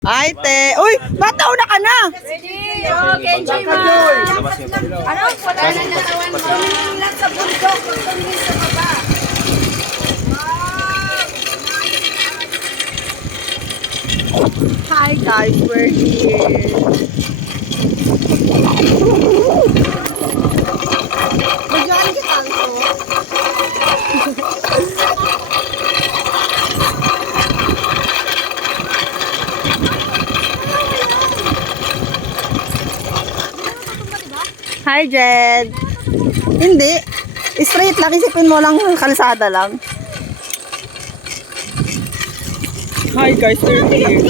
Ay, te. Uy, mataw na ka na. Ready? Okay, Jima. Ano? Wala na natawan mo. Tumingin sa bundok. Tumingin sa baba. Hi guys, we're here. Magyan kita ito. Hi, Jed. Hindi. Straight lang. Isipin mo lang kalsada lang. Hi, guys. We're here.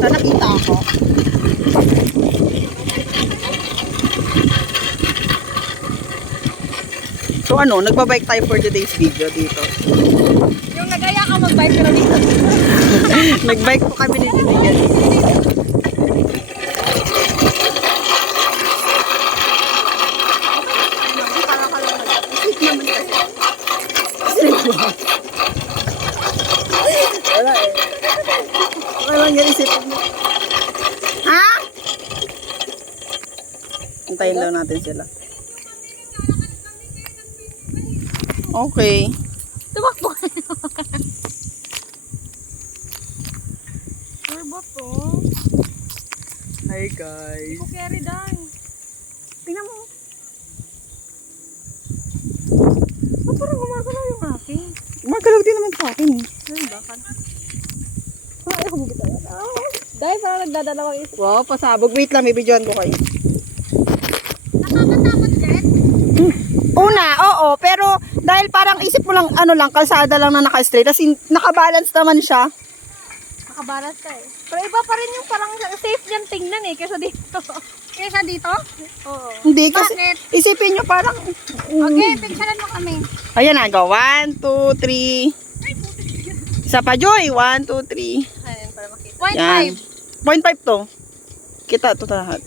Saan nakita ako? So ano, nagbabike tayo for today's video dito. Yung nagaya ka mag-bike pero dito. Nagbike po kami ni Julian. Wala eh. Walang yan isipin mo. Ha? Antayin daw natin sila. Okay. Tumakbo ka na. Where ba to? Hi guys. Ko carry down. Tingnan mo. Oh, parang gumagalaw yung akin. Magalaw din naman sa akin eh. Ano ba? Ay, ako bitaw. Dahil parang nagdadalawang isip. Wow, pasabog. Wait lang, may videoan ko kayo. Nakakatakot, Jet? Una, oo, pero dahil parang isip mo lang, ano lang, kalsada lang na naka-straight, kasi naka-balance naman siya. Nakabalas ka eh. Pero iba pa rin yung parang safe niyan tingnan eh, kaysa dito. Kaysa dito? Oo. Hindi, kasi Bakit? isipin nyo parang, Okay, picturean mo kami. ayan na, go, 1, 2, 3. Isa pa, Joy, 1, 2, 3. Ayan, para makita. Yan. 0.5 to. Kita to lahat.